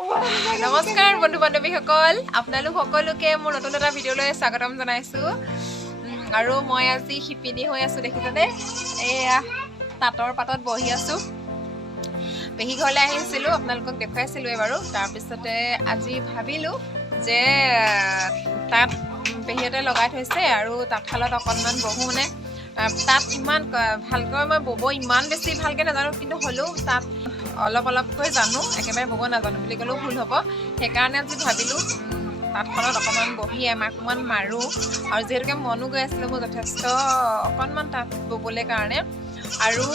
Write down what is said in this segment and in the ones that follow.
নমস্কাৰ বন্ধু বান্ধৱীসকল, আপোনালোক সকলোকে মোৰ নতুন এটা ভিডিঅ'লৈ স্বাগতম জনাইছোঁ। আৰু মই আজি শিপিনী হৈ আছোঁ, দেখিছেনে? এয়া তাঁতৰ পাতত বহি আছোঁ। পেহী ঘৰলৈ আহিছিলোঁ, আপোনালোকক দেখুৱাইছিলোঁৱে বাৰু। তাৰপিছতে আজি ভাবিলোঁ যে তাত পেহীহঁতে লগাই থৈছে আৰু তাঁতশালত অকণমান বহোঁ। মানে তাত ইমান ভালকৈ মই ব'ব ইমান বেছি ভালকৈ নাজানো, কিন্তু হ'লেও তাত অলপকৈ জানো, একেবাৰে ব'ব নাজানো বুলি ক'লেও ভুল হ'ব। সেইকাৰণে আজি ভাবিলোঁ তাঁতখনত অকণমান বহি এমাহমান মাৰোঁ। আৰু যিহেতুকে মনো গৈ আছিলে মোৰ যথেষ্ট অকণমান তাঁত ব'বলৈ কাৰণে। আৰু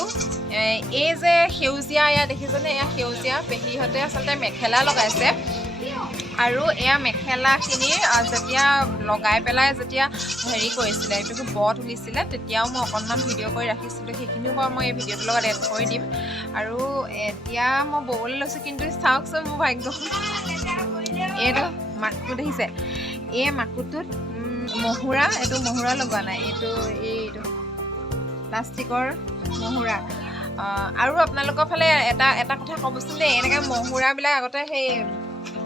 এই যে সেউজীয়া এয়া দেখিছেনে, এয়া সেউজীয়া পেহীহঁতে আচলতে মেখেলা লগাইছে। আৰু এয়া মেখেলাখিনি যেতিয়া লগাই পেলাই যেতিয়া হেৰি কৰিছিলে, এইটো ব তুলিছিলে, তেতিয়াও মই অকণমান ভিডিঅ' কৰি ৰাখিছিলোঁ। সেইখিনিও বাৰু মই এই ভিডিঅ'টোৰ লগত এড কৰি দিম। আৰু এতিয়া মই ব'বলৈ লৈছোঁ, কিন্তু চাওকচোন মোৰ ভাগ্য। এইটো মাকটো দেখিছে, এই মাকুটোত মহুৰা, এইটো মহুৰা লগোৱা নাই, এইটো প্লাষ্টিকৰ মহুৰা। আৰু আপোনালোকৰ ফালে এটা কথা ক'বচোন দেই, এনেকৈ মহুৰাবিলাক আগতে সেই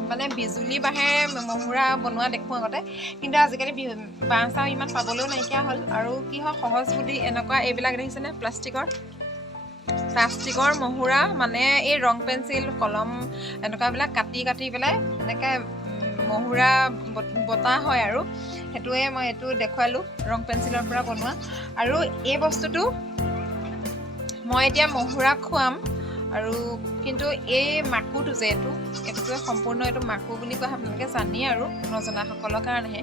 মানে বিজুলী বাঁহেৰে মহুৰা বনোৱা দেখোঁ আগতে, কিন্তু আজিকালি বাঁহ চাহ ইমান পাবলৈও নাইকিয়া হ'ল। আৰু কি হয়, সহজ বুদ্ধি এনেকুৱা এইবিলাক দেখিছেনে, প্লাষ্টিকৰ মহুৰা, মানে এই ৰং পেঞ্চিল কলম এনেকুৱাবিলাক কাটি পেলাই এনেকৈ মহুৰা বটা হয়। আৰু সেইটোৱে মই এইটো দেখুৱালোঁ, ৰং পেঞ্চিলৰ পৰা বনোৱা। আৰু এই বস্তুটো মই এতিয়া মহুৰা খুৱাম। আৰু কিন্তু এই মাকুটো যে এইটোকে সম্পূৰ্ণ এইটো মাকু বুলি কোৱা আপোনালোকে জানেই, আৰু নজনাসকলৰ কাৰণেহে।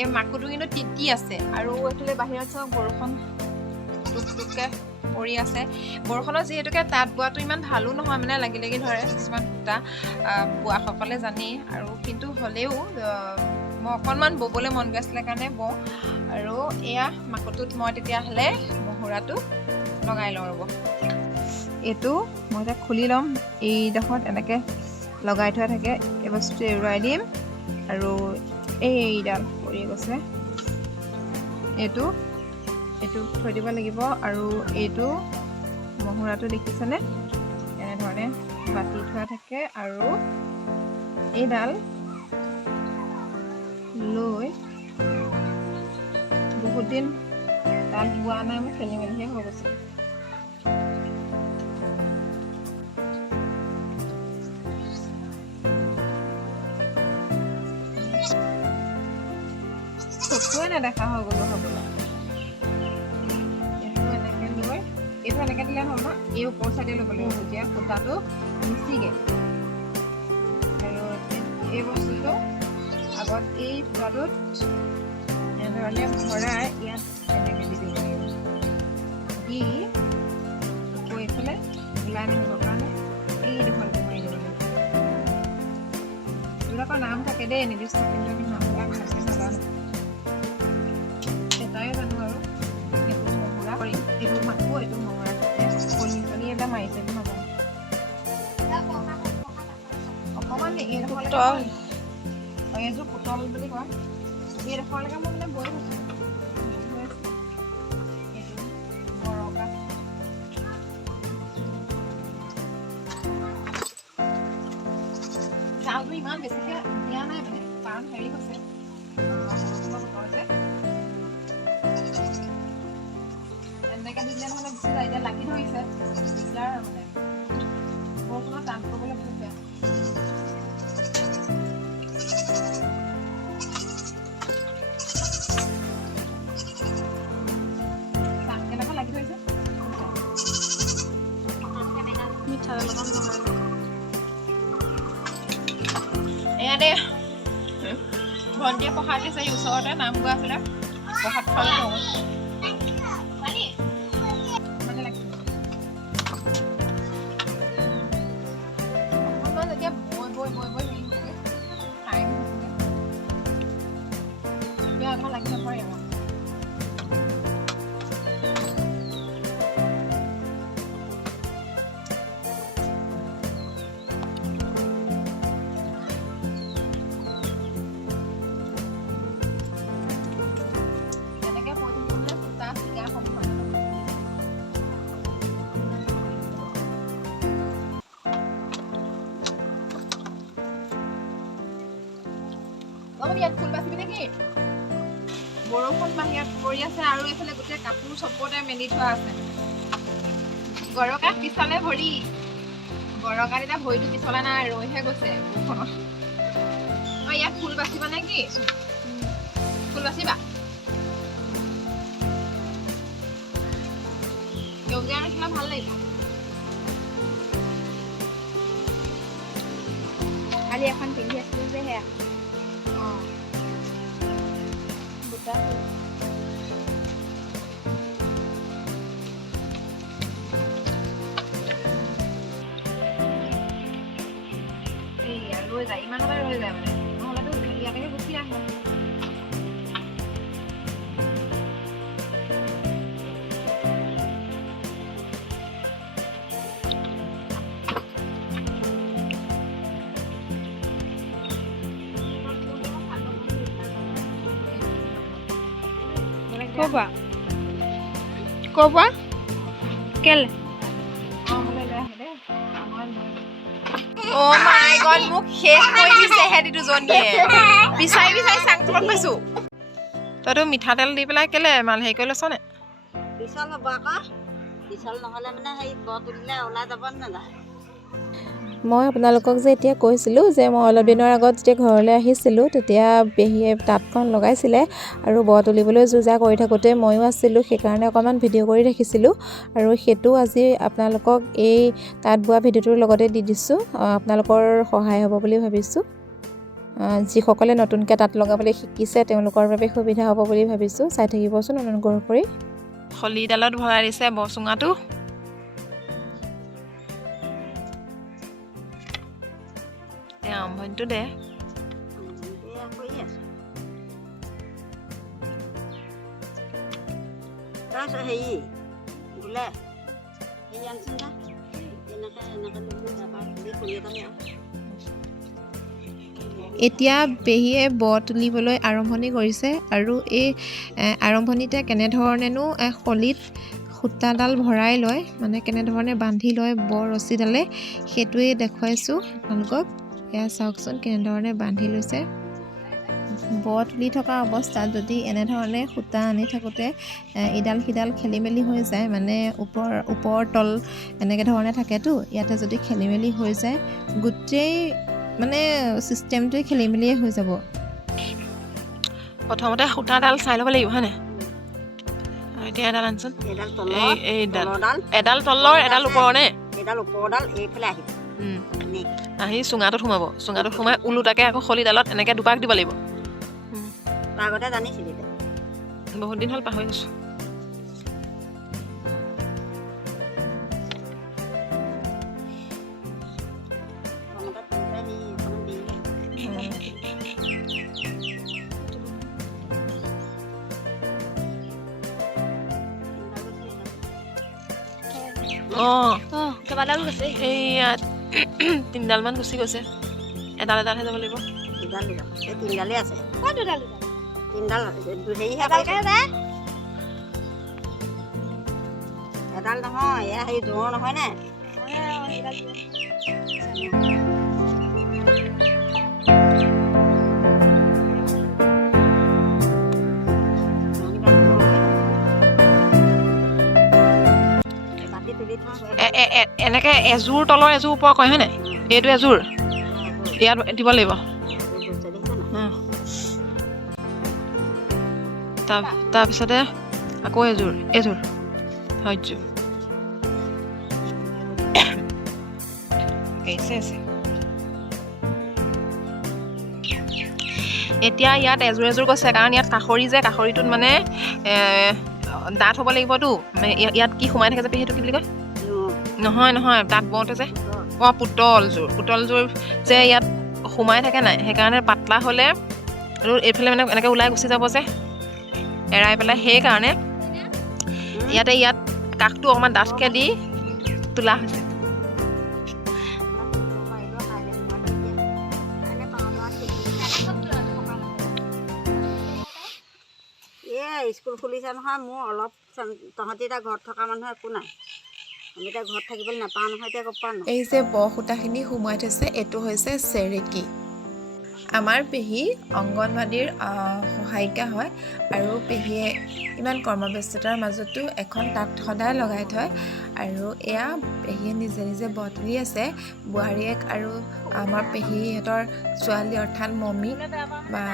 এই মাকুটো কিন্তু তিতি আছে। আৰু এইফালে বাহিৰত চাওক, বৰষুণ টুপটুপকৈ পৰি আছে। বৰষুণত যিহেতুকে তাঁত বোৱাটো ইমান ভালো নহয়, মানে লাগি ধৰে কিছুমান সূতা, বোৱাসকলে জানেই। আৰু কিন্তু হ'লেও মই অকণমান ব'বলৈ মন গৈ আছিলে কাৰণে বওঁ। আৰু এয়া মাকুটোত মই তেতিয়াহ'লে মহুৰাটো লগাই লওঁ ৰ'ব। এইটো মই এতিয়া খুলি ল'ম, এইডোখৰত এনেকৈ লগাই থোৱা থাকে। এই বস্তুটো এৰুৱাই দিম, আৰু এইডাল পৰি গৈছে, এইটো থৈ দিব লাগিব। আৰু এইটো মহুৰাটো দেখিছেনে, এনেধৰণে বাতি থোৱা থাকে। আৰু এইডাল লৈ বহুত দিন তাত বোৱা নাই, মোৰ খেলি মেলিহে হৈ গৈছে। চকুৱে নেদেখা হৈ গ'লো হ'বলৈ। এইটো এনেকৈ লৈ, এইটো এনেকৈ দিলে হ'ল ন, এই ওপৰ চাইডে ল'ব লাগিব, তেতিয়া সূতাটো নিচিগে। আৰু এই বস্তুটো আগত এই সূতাটোত এনেধৰণে ভৰাই ইয়াত এনেকৈ দি দিব লাগিব। দি আকৌ এইফালে ওলাই নাহিবৰ কাৰণে এইডোখৰটো মাৰি দিব লাগিব। এইবিলাকৰ নাম থাকে দেই, নিৰ্দিষ্ট, কিন্তু আমি নামবিলাক ভালকৈ নাজানো। এটাই জানো আৰু এইটো মহুৰা, এইটো মাকো, এইটো মহুৰা। কণী এইবিলাক মাৰিছে এইটো নাজানো। অকণমান এইযোৰ পুতল বুলি কয়। এইডোখৰলৈকে মই মানে বৈ গৈছোঁ। চাউলটো ইমান বেছিকৈ দিয়া নাই মানে, কাৰণ হেৰি হৈছে বতৰ যে এনেকৈ দিলে নহ'লে গুচি যায়। এতিয়া লাগি ধৰিছে, দিগদাৰ মানে বৰষুণত টান কৰিবলৈ বহুত বেয়া। কেনেকুৱা লাগি ধৰিছে, মিঠাই অলপমান লগাই লওঁ। এয়া দেই, ভণ্টিয়ে প্ৰসাদ দিছে, ওচৰতে নাম গোৱা আছিলে, প্ৰসাদ খাবলৈ থওঁ। মানে লাগিছে অকণমান যেতিয়া বৈ হেৰি হৈছে, টাইম হৈছে, এতিয়া আকৌ লাগি নপৰে আৰু। ইয়াত ফুল বাচিবি নেকি? বৰষুণ বাহিৰত পৰি আছে আৰু এইফালে গোটেই কাপোৰ চবতে মেলি থোৱা আছে। গৰকাত পিছলে ভৰি, গৰকাত এতিয়া ভৰিটো পিছলে নাই, ৰৈহে গৈছে বৰষুণত। ইয়াত ফুল বাচিবা নেকি? ফুল বাচিবা? সেউজীয়া মেখেলা ভাল লাগিব। কালি এখন পিন্ধি আছিলো যে সেয়া বুটা ৰৈ যায়, ইমানতে ৰৈ যায় মানে, নহ'লেতো ইয়ালৈকে গুচি আহে। ক'বা কেলে? অ' মাই গড, মোক শেষ কৰি দিছে হেতি দুজনীয়ে। বিচাৰি বিচাৰি চাংতলত পাইছো। তইতো মিঠাতেল দি পেলাই কেলে মাল হেৰি কৰি লৈছ নে? পিছল হ'ব আকৌ, পিছল নহ'লে মানে সেই বৰ তুলিলে ওলাই যাব নাযায়। মই আপোনালোকক যে এতিয়া কৈছিলোঁ যে মই অলপ দিনৰ আগত যেতিয়া ঘৰলৈ আহিছিলোঁ তেতিয়া পেহীয়ে তাঁতখন লগাইছিলে আৰু বৰ তুলিবলৈ যোজা কৰি থাকোঁতে ময়ো আছিলোঁ, সেইকাৰণে অকণমান ভিডিঅ' কৰি ৰাখিছিলোঁ আৰু সেইটো আজি আপোনালোকক এই তাঁত বোৱা ভিডিঅ'টোৰ লগতে দি দিছোঁ। আপোনালোকৰ সহায় হ'ব বুলি ভাবিছোঁ। যিসকলে নতুনকৈ তাঁত লগাবলৈ শিকিছে তেওঁলোকৰ বাবে সুবিধা হ'ব বুলি ভাবিছোঁ। চাই থাকিবচোন অনুগ্ৰহ কৰি। খলিডালত ভৰাই দিছে বৰচুঙাটো। আৰম্ভণিটো দে। তাৰপিছত হেৰি বোলে হেৰি আনচোন না, এনেকৈ তাৰপৰা খুলি এটা লওঁ। এতিয়া পেহীয়ে বৰ তুলিবলৈ আৰম্ভণি কৰিছে আৰু এই আৰম্ভণিতে কেনেধৰণেনো খলিত সূতাডাল ভৰাই লয়, মানে কেনেধৰণে বান্ধি লয় বৰ ৰছীডালে, সেইটোৱেই দেখুৱাইছোঁ আপোনালোকক। এয়া চাওকচোন কেনেধৰণে বান্ধি লৈছে। বৰ তুলি থকা অৱস্থাত যদি এনেধৰণে সূতা আনি থাকোঁতে ইডাল সিডাল খেলি মেলি হৈ যায়, মানে ওপৰ তল এনেকৈ ধৰণে থাকেতো, ইয়াতে যদি খেলি মেলি হৈ যায় গোটেই মানে চিষ্টেমটোৱে খেলি মেলিয়ে হৈ যাব। প্ৰথমতে সূতাডাল চাই ল'ব লাগিব হয় নাই? এতিয়া এডাল আনচোন, এডাল তলৰ এডাল ওপৰৰ নে? এডাল ওপৰডাল এইফালে আহিব, আহি চুঙাটোত সোমাব, চুঙাটোত সোমাই ওলোটাকে আকৌ খলিডালত এনেকৈ দুপাক দিব লাগিব। আগতে জানিছিলি? বহুত দিন হ'ল পাহৰি গৈছোঁ। কেইবাডাল গৈছে? এইয়াত 3ডালমান গুচি গৈছে, এডাল এডালহে যাব লাগিব। এই 3ডালেই আছে। 3ডাল হেৰিহে এডাল নহয়, এয়া হেৰি জোঁৰ নহয় নে? এনেকে এযোৰ তলৰ এযোৰ ওপৰ কয় হয় নাই? এইটো এযোৰ ইয়াত দিব লাগিব। তাৰপিছতে আকৌ এযোৰ সহ্য এতিয়া ইয়াত এযোৰ এযোৰ গৈছে, কাৰণ ইয়াত কাষৰি যে, কাষৰিটোত মানে ডাঠ হ'ব লাগিবতো। ইয়াত কি সোমাই থাকে যে সেইটো কি বুলি কয়? নহয় নহয়, তাঁত বওঁতে যে পুতলযোৰ যে ইয়াত সোমাই থাকে নাই, সেইকাৰণে পাতলা হ'লে আৰু এইফালে মানে এনেকৈ ওলাই গুচি যাব যে এৰাই পেলাই, সেইকাৰণে ইয়াত কাষটো অকণমান ডাঠকৈ দি তোলা হৈছে। স্কুল খুলিছে নহয়, মোৰ অলপ তহঁতি এতিয়া ঘৰত থকা মানুহ একো নাই, আমি এতিয়া ঘৰত থাকিবলৈ নাপাওঁ নহয়, এতিয়া ক'ব পাৰোঁ। এই যে বৰ সূতাখিনি সোমাই থৈছে এইটো হৈছে চেৰেকী। আমাৰ পেহী অংগনবাদীৰ সহায়িকা হয় আৰু পেহীয়ে ইমান কৰ্মব্যস্ততাৰ মাজতো এখন তাঁত সদায় লগাই থয় আৰু এয়া পেহীয়ে নিজে নিজে ব তুলি আছে। বোৱাৰীয়েক আৰু আমাৰ পেহীহঁতৰ ছোৱালী অৰ্থাৎ মমী বা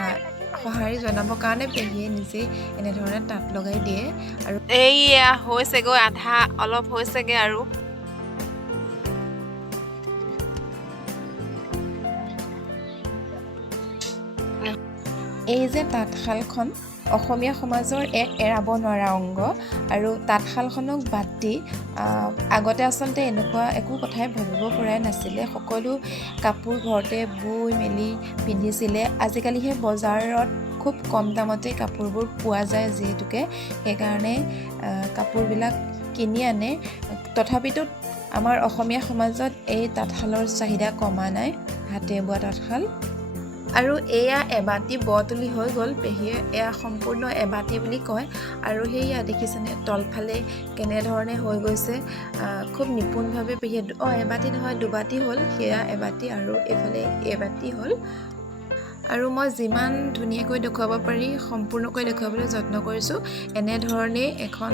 সঁহাৰি জনাবৰ কাৰণে পেহীয়ে নিজেই এনেধৰণে তাঁত লগাই দিয়ে। আৰু এইয়া হৈছেগৈ আধা অলপ হৈছেগৈ আৰু এই যে তাঁতশালখন অসমীয়া সমাজৰ এক এৰাব নোৱাৰা অংগ আৰু তাঁতশালখনক বাদ দি আগতে আচলতে এনেকুৱা একো কথাই ভাবিব পৰাই নাছিলে। সকলো কাপোৰ ঘৰতে বৈ মেলি পিন্ধিছিলে। আজিকালিহে বজাৰত খুব কম দামতে কাপোৰবোৰ পোৱা যায় যিহেতুকে সেইকাৰণে কাপোৰবিলাক কিনি আনে। তথাপিতো আমাৰ অসমীয়া সমাজত এই তাঁতশালৰ চাহিদা কমা নাই, হাতে বোৱা তাঁতশাল। আৰু এয়া এবাতি ব তুলি হৈ গ'ল। পেহীয়ে এয়া সম্পূৰ্ণ এবাতি বুলি কয় আৰু সেয়া দেখিছেনে তলফালে কেনেধৰণে হৈ গৈছে। খুব নিপুণভাৱে পেহীয়ে এবাতি নহয় দুবাতি হ'ল, সেয়া এবাতি আৰু এইফালে এবাতি হ'ল। আৰু মই যিমান ধুনীয়াকৈ দেখুৱাব পাৰি সম্পূৰ্ণকৈ দেখুৱাবলৈ যত্ন কৰিছোঁ। এনেধৰণেই এখন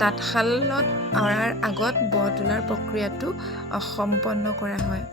তাঁতশালত অৰাৰ আগত ব তোলাৰ প্ৰক্ৰিয়াটো সম্পন্ন কৰা হয়।